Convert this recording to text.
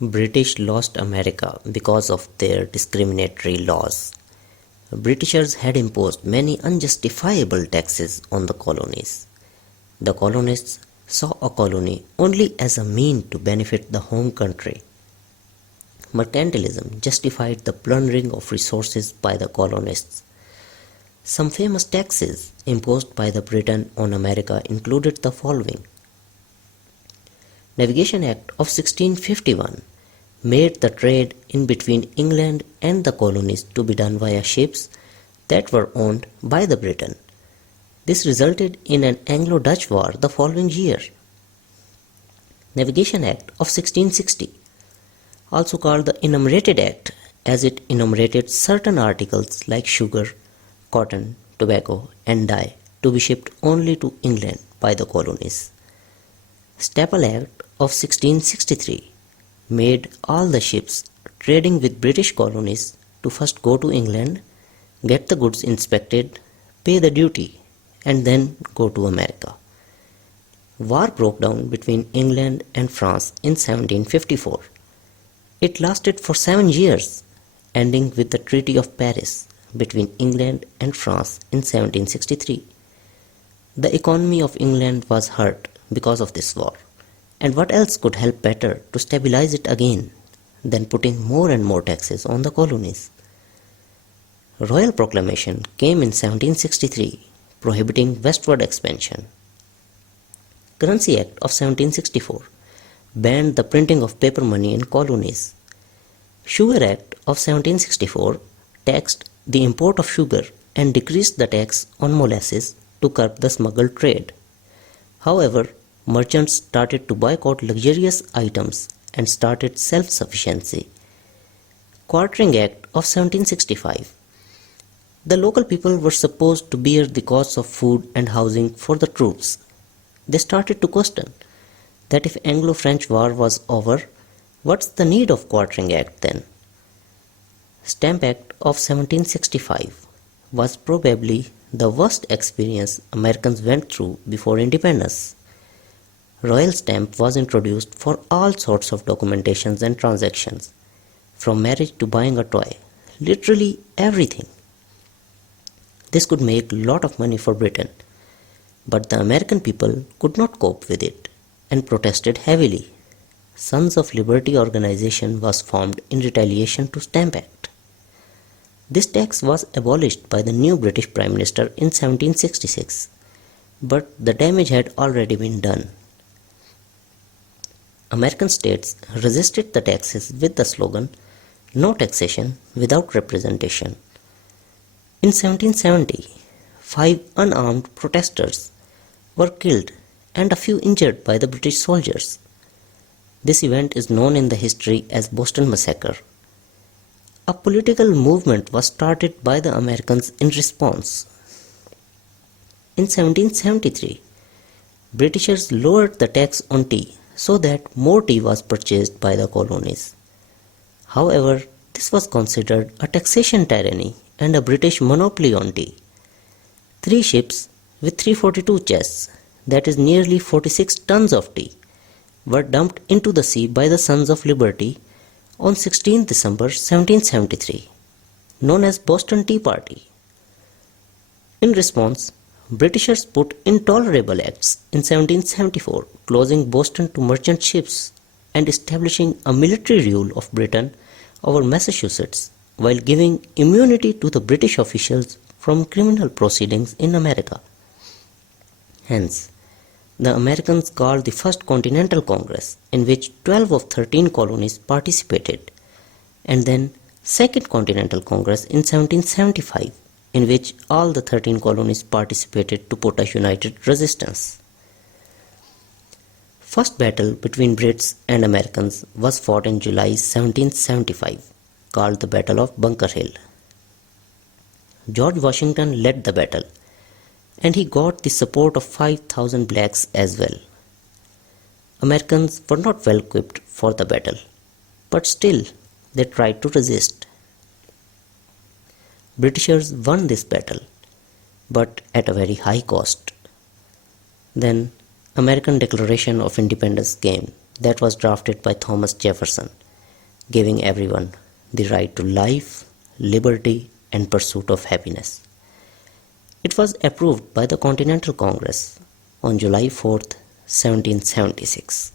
British lost America because of their discriminatory laws. Britishers had imposed many unjustifiable taxes on the colonies. The colonists saw a colony only as a mean to benefit the home country. Mercantilism justified the plundering of resources by the colonists. Some famous taxes imposed by the Britain on America included the following. Navigation Act of 1651 made the trade in between England and the colonies to be done via ships that were owned by the Britain. This resulted in an Anglo-Dutch war the following year. Navigation Act of 1660, also called the Enumerated Act, as it enumerated certain articles like sugar, cotton, tobacco, and dye to be shipped only to England by the colonies. Staple Act of 1663 made all the ships trading with British colonies to first go to England, get the goods inspected, pay the duty, and then go to America. War broke down between England and France in 1754. It lasted for 7 years, ending with the Treaty of Paris between England and France in 1763. The economy of England was hurt because of this war, and what else could help better to stabilize it again than putting more and more taxes on the colonies? Royal Proclamation came in 1763, prohibiting westward expansion. Currency Act of 1764 banned the printing of paper money in colonies. Sugar Act of 1764 taxed the import of sugar and decreased the tax on molasses to curb the smuggled trade. However, merchants started to boycott luxurious items and started self-sufficiency. Quartering Act of 1765. The local people were supposed to bear the costs of food and housing for the troops. They started to question that if Anglo-French war was over, what's the need of Quartering Act then? Stamp Act of 1765 was probably the worst experience Americans went through before independence. Royal stamp was introduced for all sorts of documentations and transactions, from marriage to buying a toy, literally everything. This could make a lot of money for Britain, but the American people could not cope with it and protested heavily. Sons of Liberty organization was formed in retaliation to Stamp Act. This tax was abolished by the new British Prime Minister in 1766, but the damage had already been done. American states resisted the taxes with the slogan, "No taxation without representation." In 1770, 5 unarmed protesters were killed and a few injured by the British soldiers. This event is known in the history as Boston Massacre. A political movement was started by the Americans in response. In 1773, Britishers lowered the tax on tea so that more tea was purchased by the colonies. However, this was considered a taxation tyranny and a British monopoly on tea. 3 ships with 342 chests, that is nearly 46 tons of tea, were dumped into the sea by the Sons of Liberty on 16 December 1773, known as Boston Tea Party. In response, Britishers put Intolerable Acts in 1774, closing Boston to merchant ships and establishing a military rule of Britain over Massachusetts, while giving immunity to the British officials from criminal proceedings in America. Hence, the Americans called the First Continental Congress, in which 12 of 13 colonies participated, and then Second Continental Congress in 1775, in which all the 13 colonies participated to put a united resistance. First battle between Brits and Americans was fought in July 1775, called the Battle of Bunker Hill. George Washington led the battle, and he got the support of 5,000 blacks as well. Americans were not well equipped for the battle, but still they tried to resist. Britishers won this battle, but at a very high cost. Then American Declaration of Independence came, that was drafted by Thomas Jefferson, giving everyone the right to life, liberty, and pursuit of happiness. It was approved by the Continental Congress on July 4, 1776.